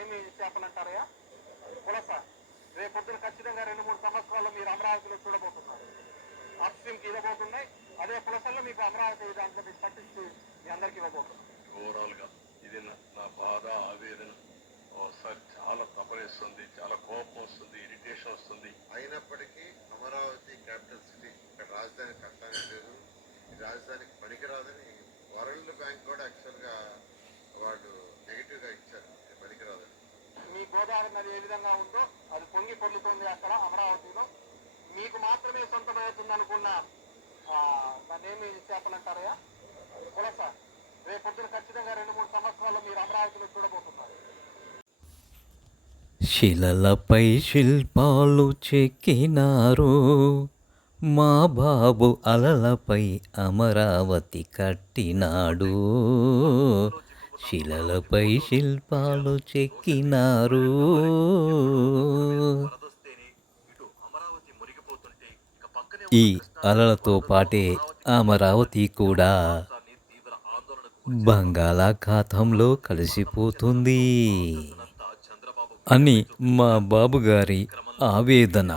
ఏమి చేపలు అంటారయ్యా? పులస. రేపొద్దున ఖచ్చితంగా 2-3 సంవత్సరాల్లో మీరు అమరావతిలో చూడబోతున్నారు. అప్స్ట్రీమ్కి ఇవ్వబోతున్నాయి. అదే పులసల్లో మీకు అమరావతి దాంట్లో మీకు పట్టించి మీ అందరికి ఇవ్వబోతున్నాం. ఓవరాల్గా ఇది నా బాధ, ఆవేదన. ఒకసారి చాలా తపనేస్తుంది, చాలా కోపం వస్తుంది, ఇరిటేషన్ వస్తుంది. అయినప్పటికీ అమరావతి క్యాపిటల్ సిటీ, ఇక్కడ రాజధాని కట్టడానికి లేదు, ఈ రాజధానికి పనికిరాదని వరల్డ్ బ్యాంక్ కూడా యాక్చువల్గా వాళ్ళు నెగిటివ్గా ఇచ్చారు, పనికిరాదని. మీ గోదావరి నది ఏ విధంగా ఉందో అది పొంగి పొర్లుతోంది అక్కడ అమరావతిలో. మీకు మాత్రమే సొంతమవుతుంది అనుకున్న దాన్ని ఏమి చేపలంటారయ్యా? పులస. రేపొద్దున ఖచ్చితంగా 2-3 సంవత్సరాల్లో మీరు అమరావతిలో చూడబోతున్నారు. శిలలపై శిల్పాలు చెక్కినారు, మా బాబు అలలపై అమరావతి కట్టినాడు. శిలలపై శిల్పాలు చెక్కినారు. ఈ అలలతో పాటే అమరావతి కూడా బంగాళాఖాతంలో కలిసిపోతుంది అని మా బాబుగారి ఆవేదన.